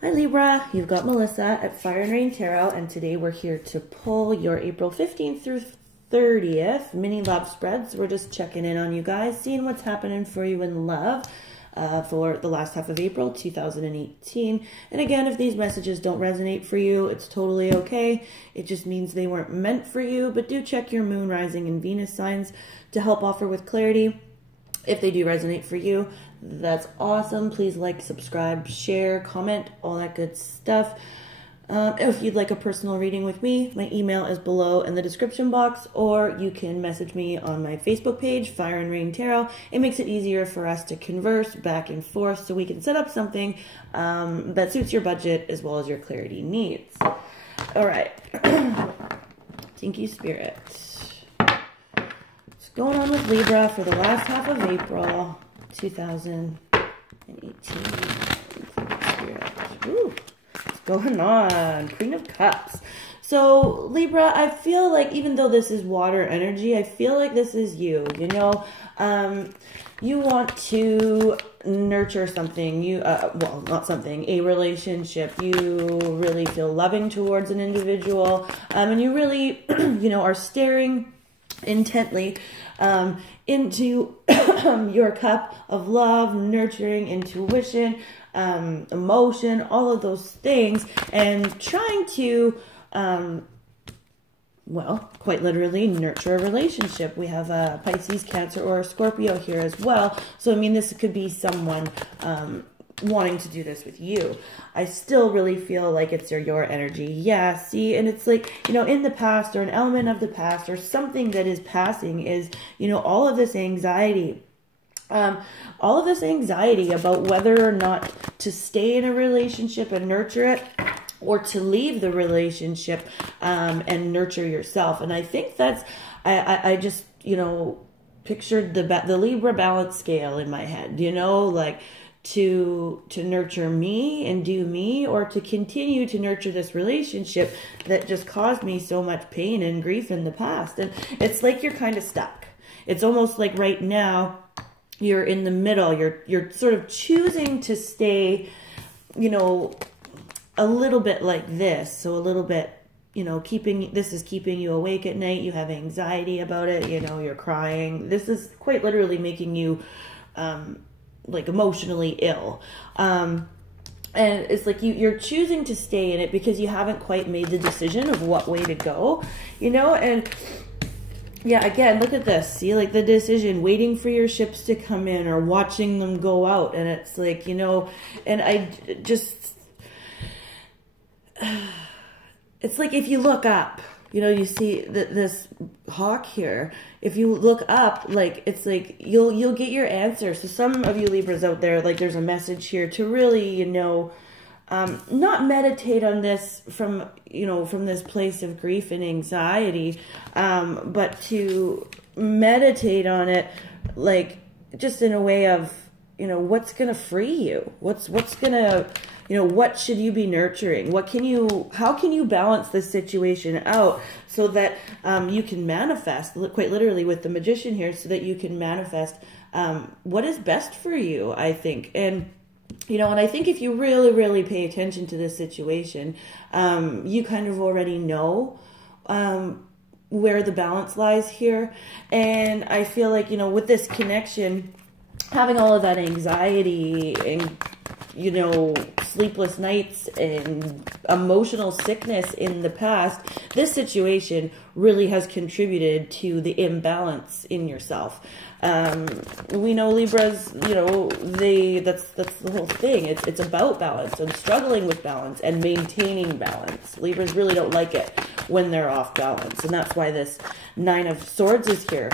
Hi Libra, you've got Melissa at Fire and Rain Tarot, and today we're here to pull your April 15th through 30th mini love spreads. We're just checking in on you guys, seeing what's happening for you in love for the last half of April 2018. And again, if these messages don't resonate for you, it's totally okay. It just means they weren't meant for you, but do check your moon, rising, and Venus signs to help offer with clarity. If they do resonate for you, that's awesome. Please like, subscribe, share, comment, all that good stuff. If you'd like a personal reading with me, my email is below in the description box, or you can message me on my Facebook page, Fire and Rain Tarot. It makes it easier for us to converse back and forth so we can set up something that suits your budget as well as your clarity needs. All right. Thank you, Spirit. What's going on with Libra for the last half of April 2018? Spirit. Woo. Going on? Queen of Cups. So Libra, I feel like even though this is water energy, I feel like this is you. You know, you want to nurture something. You well, not something, a relationship. You really feel loving towards an individual, and you really, you know, are staring intently into your cup of love, nurturing, intuition, emotion, all of those things, and trying to, well, quite literally nurture a relationship. We have a Pisces, Cancer, or a Scorpio here as well. So, I mean, this could be someone wanting to do this with you. I still really feel like it's your energy. Yeah, see, and it's like, you know, in the past, or an element of the past, or something that is passing is, you know, all of this anxiety about whether or not to stay in a relationship and nurture it, or to leave the relationship and nurture yourself. And I think that's, I just, you know, pictured the Libra balance scale in my head, you know, like to nurture me and do me, or to continue to nurture this relationship that just caused me so much pain and grief in the past. And it's like you're kind of stuck. It's almost like right now you're in the middle. You're sort of choosing to stay, you know, a little bit like this. So a little bit, you know, this is keeping you awake at night. You have anxiety about it. You know, you're crying. This is quite literally making you, like, emotionally ill. And it's like you're choosing to stay in it because you haven't quite made the decision of what way to go, you know. And yeah, again, look at this. See, like the decision, waiting for your ships to come in or watching them go out. And it's like, you know, and I just, it's like if you look up, you know, you see this hawk here. If you look up, like, it's like you'll get your answer. So some of you Libras out there, like, there's a message here to really, you know, not meditate on this from, you know, from this place of grief and anxiety, but to meditate on it, like, just in a way of, you know, what's going to free you? What's going to, you know, what should you be nurturing? How can you balance this situation out so that you can manifest, quite literally with the Magician here, so that you can manifest what is best for you, I think. And, you know, and I think if you really, really pay attention to this situation, you kind of already know where the balance lies here. And I feel like, you know, with this connection, having all of that anxiety and, you know, sleepless nights and emotional sickness in the past, this situation really has contributed to the imbalance in yourself. We know Libras, you know, that's the whole thing. It's about balance and struggling with balance and maintaining balance. Libras really don't like it when they're off balance. And that's why this Nine of Swords is here.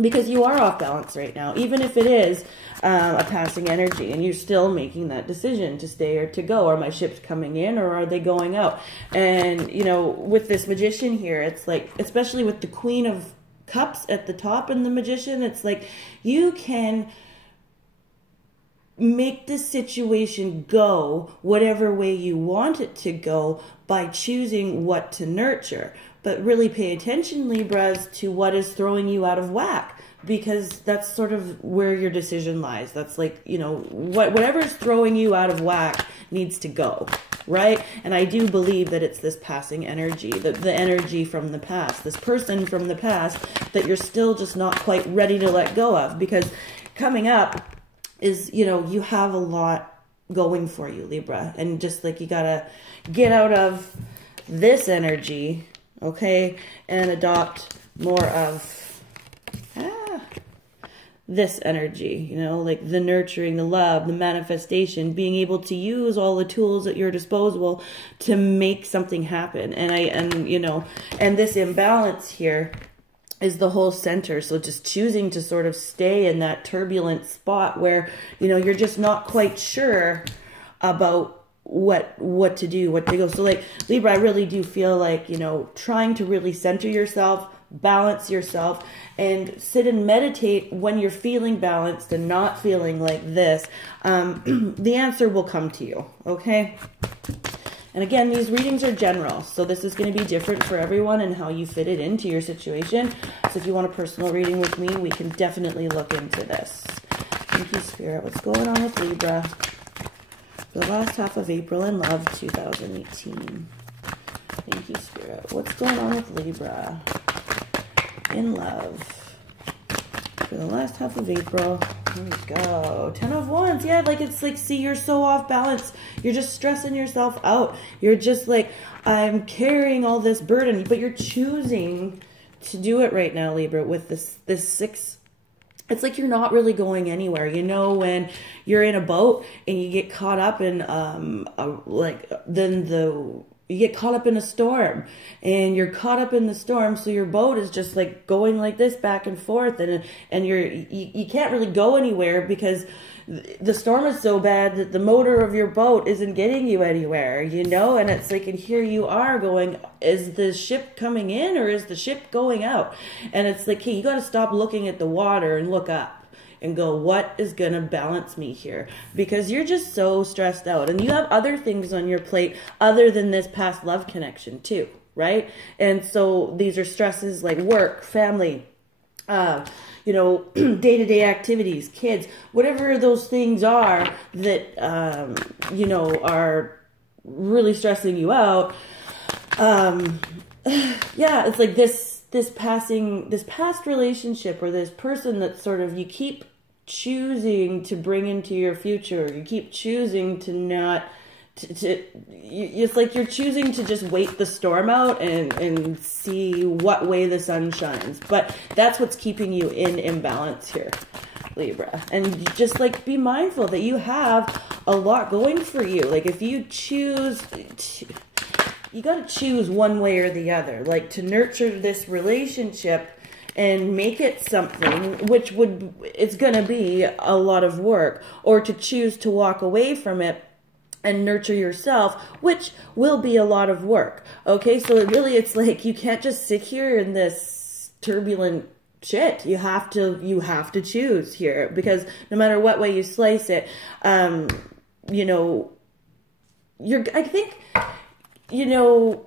Because you are off balance right now, even if it is a passing energy, and you're still making that decision to stay or to go. Are my ships coming in or are they going out? And, you know, with this Magician here, it's like, especially with the Queen of Cups at the top and the Magician, it's like you can make the situation go whatever way you want it to go by choosing what to nurture. But really pay attention, Libras, to what is throwing you out of whack. because that's sort of where your decision lies. That's like, you know, whatever's throwing you out of whack needs to go, right? And I do believe that it's this passing energy, the energy from the past, this person from the past that you're still just not quite ready to let go of, because coming up is, you know, you have a lot going for you, Libra, and just like you gotta get out of this energy, okay, and adopt more of this energy, you know, like the nurturing, the love, the manifestation, being able to use all the tools at your disposal to make something happen. And you know, and this imbalance here is the whole center. So just choosing to sort of stay in that turbulent spot where, you know, you're just not quite sure about what to do, what to go. So like Libra, I really do feel like, you know, trying to really center yourself, balance yourself, and sit and meditate when you're feeling balanced and not feeling like this. The answer will come to you, okay? And again, these readings are general, so this is going to be different for everyone and how you fit it into your situation. So if you want a personal reading with me, we can definitely look into this. Thank you, Spirit. What's going on with Libra for the last half of April in love 2018? Thank you, Spirit. What's going on with Libra in love for the last half of April? Here we go. 10 of Wands. Yeah, like it's like, see, you're so off balance. You're just stressing yourself out. You're just like, I'm carrying all this burden, but you're choosing to do it right now, Libra, with this 6. It's like you're not really going anywhere. You know, when you're in a boat and you get caught up in you get caught up in a storm, and you're caught up in the storm, so your boat is just like going like this back and forth, and you can't really go anywhere because the storm is so bad that the motor of your boat isn't getting you anywhere, you know? And it's like, and here you are going, is the ship coming in or is the ship going out? And it's like, hey, you got to stop looking at the water and look up and go, what is going to balance me here? Because you're just so stressed out, and you have other things on your plate other than this past love connection too, right? And so these are stresses like work, family, you know, day-to-day activities, kids, whatever those things are that, you know, are really stressing you out. Yeah, it's like this past relationship, or this person that sort of you keep choosing to bring into your future. You keep choosing to not, it's like you're choosing to just wait the storm out and see what way the sun shines. But that's what's keeping you in imbalance here, Libra. And just like be mindful that you have a lot going for you. Like if you choose you got to choose one way or the other, like to nurture this relationship and make it something, which it's going to be a lot of work, or to choose to walk away from it and nurture yourself, which will be a lot of work. Okay, so it's like you can't just sit here in this turbulent shit. You have to choose here, because no matter what way you slice it, you know, I think, you know,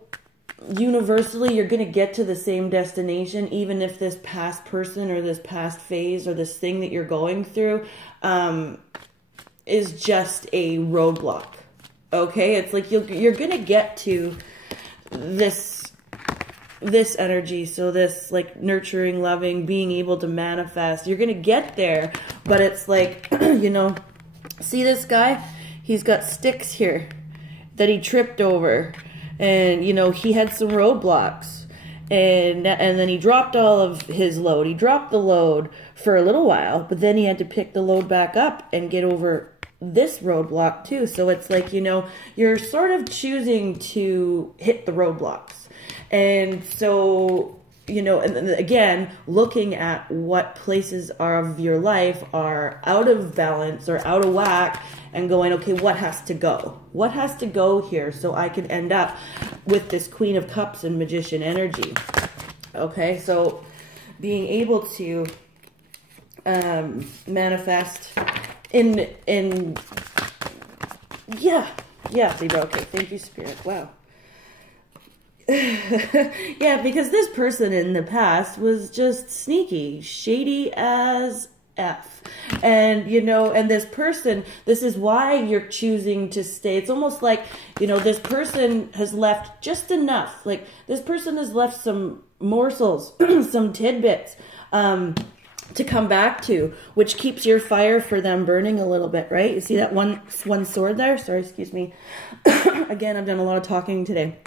universally you're going to get to the same destination, even if this past person or this past phase or this thing that you're going through is just a roadblock. Okay, it's like you're going to get to this energy. So this like nurturing, loving, being able to manifest, you're going to get there. But it's like, you know, see this guy? He's got sticks here that he tripped over. And, you know, he had some roadblocks, and then he dropped all of his load. He dropped the load for a little while, but then he had to pick the load back up and get over this roadblock too. So it's like, you know, you're sort of choosing to hit the roadblocks. And so, you know, and then again, looking at what places of your life are out of balance or out of whack, and going, okay, what has to go? What has to go here so I can end up with this Queen of Cups and Magician energy? Okay, so being able to manifest in yeah, Libra. Okay, thank you, Spirit. Wow. Yeah, because this person in the past was just sneaky, shady as F. And, you know, and this person, this is why you're choosing to stay. It's almost like, you know, this person has left just enough. Like, this person has left some morsels, some tidbits, to come back to, which keeps your fire for them burning a little bit, right? You see that one sword there? Sorry, excuse me. Again, I've done a lot of talking today.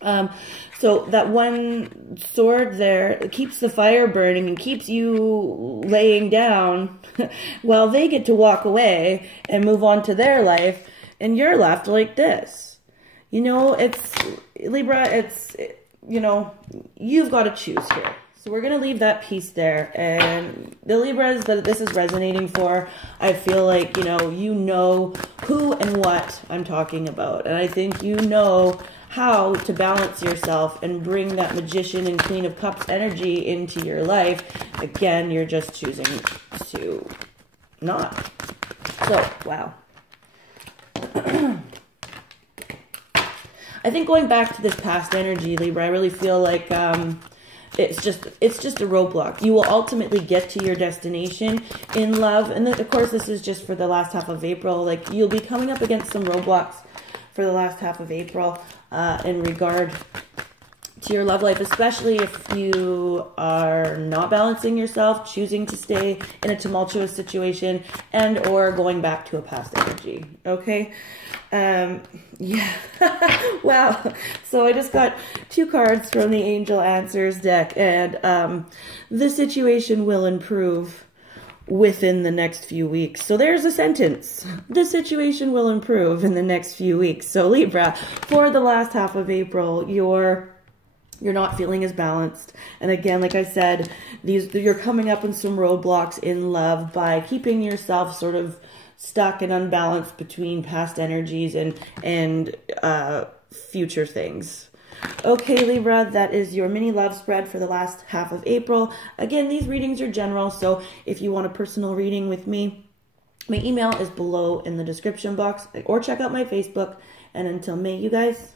So that one sword there keeps the fire burning and keeps you laying down while they get to walk away and move on to their life, and you're left like this. You know, it's, Libra, it's, you know, you've got to choose here. So we're going to leave that piece there. And the Libras that this is resonating for, I feel like, you know who and what I'm talking about. And I think you know how to balance yourself and bring that Magician and Queen of Cups energy into your life. Again, you're just choosing to not. So, wow. I think going back to this past energy, Libra, I really feel like it's just a roadblock. You will ultimately get to your destination in love. And then, of course, this is just for the last half of April. Like, you'll be coming up against some roadblocks for the last half of April in regard to your love life, especially if you are not balancing yourself, choosing to stay in a tumultuous situation, and or going back to a past energy. Okay. Yeah. Wow. So I just got 2 cards from the Angel Answers deck, and the situation will improve within the next few weeks. So there's a sentence. The situation will improve in the next few weeks. So Libra, for the last half of April, you're not feeling as balanced. And again, like I said, you're coming up on some roadblocks in love by keeping yourself sort of stuck and unbalanced between past energies and future things. Okay, Libra, that is your mini love spread for the last half of April. Again, these readings are general, so if you want a personal reading with me, my email is below in the description box, or check out my Facebook. And until May, you guys,